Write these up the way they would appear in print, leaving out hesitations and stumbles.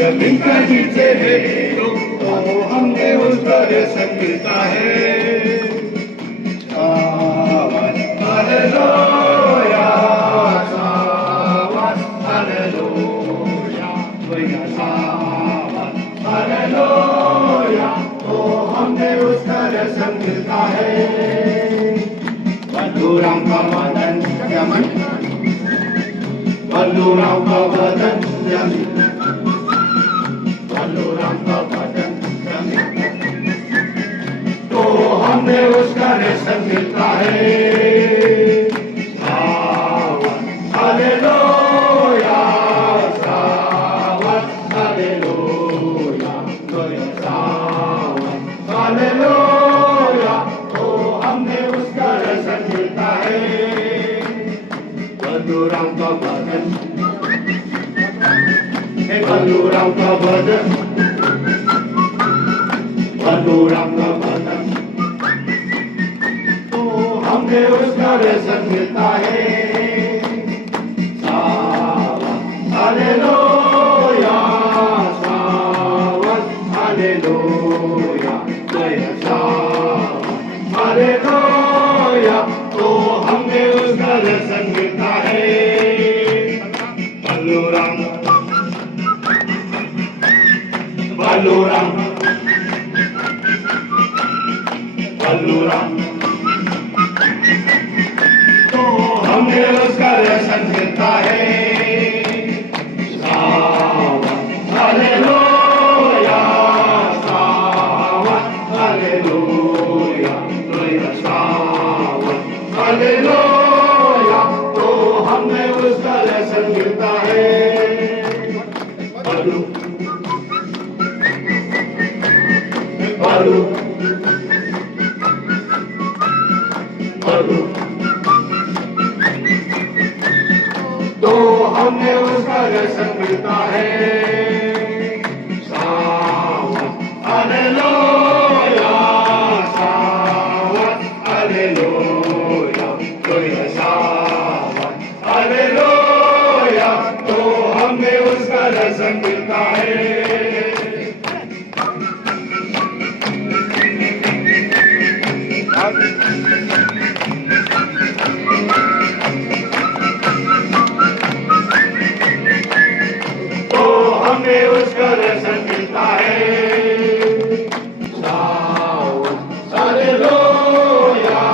जमीन का नीचे है तो हमने उस पर संगीता है। सावन हालेलुया, सावन हालेलुया, सावन हालेलुया, तो हमने उस पर संगीता है। बलुराम का वदन यमन, बलुराम का वदन यमन, बलुराम का वदन यमन, तो हमने उसका रेशम मिलता है। सावन हालेलुया, सावन हालेलुया, सावन हालेलुया, तो हमने उसका रेशम मिलता है। बलुराम का वदन, बलुराम का वदन, बलुराम का वदन, तो हमने उसका रेशम मिलता है। सावन हालेलुया, सावन हालेलुया, सावन हालेलुया, तो हमने उसका रेशम मिलता है। बलुराम, बलुराम, बलुराम, तो हमने उसका रेशम मिलता है। सावन हालेलुया, सावन हालेलुया, सावन हालेलुया, तो हमने उसका रेशम मिलता है। बलु, बलु, बलु, तो हमने उसका रेशम मिलता है। सावन हालेलुया, सावन हालेलुया, सावन हालेलुया, तो हमने उसका रेशम मिलता है। तो हमें उसका रेशम मिलता है। सावन हालेलुया,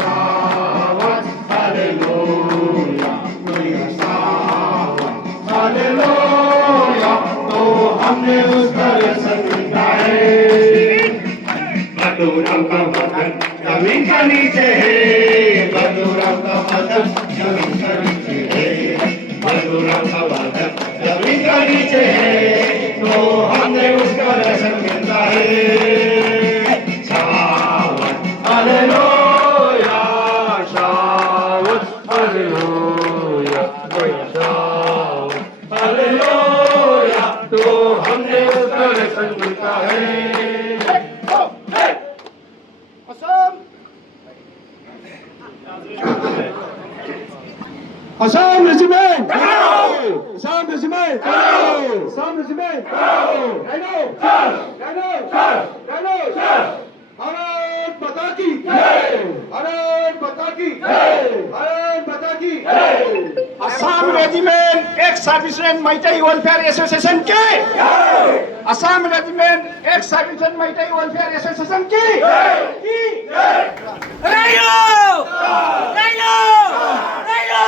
सावन हालेलुया, सावन हालेलुया, तो हमें उसका रेशम मिलता है। बलुराम का वदन जमीन का नीचे है, बलुराम का वदन जमीन का नीचे है, बलुराम का वदन जमीन का नीचे है, तो हमने उसका रेशम मिलता है। सावन हालेलुया, सावन हालेलुया, सावन हालेलुया, तो हमने उसका रेशम मिलता है। Assam Regiment! Assam Regiment! Assam Regiment! Rhino! Rhino! Rhino! Bharat Mata ki! Bharat Mata ki! Bharat Mata ki! Assam Regiment ex Servicemen Maitai Welfare Association की Assam Regiment ex Servicemen Maitai Welfare Association की Rayo! Rayo! Rayo!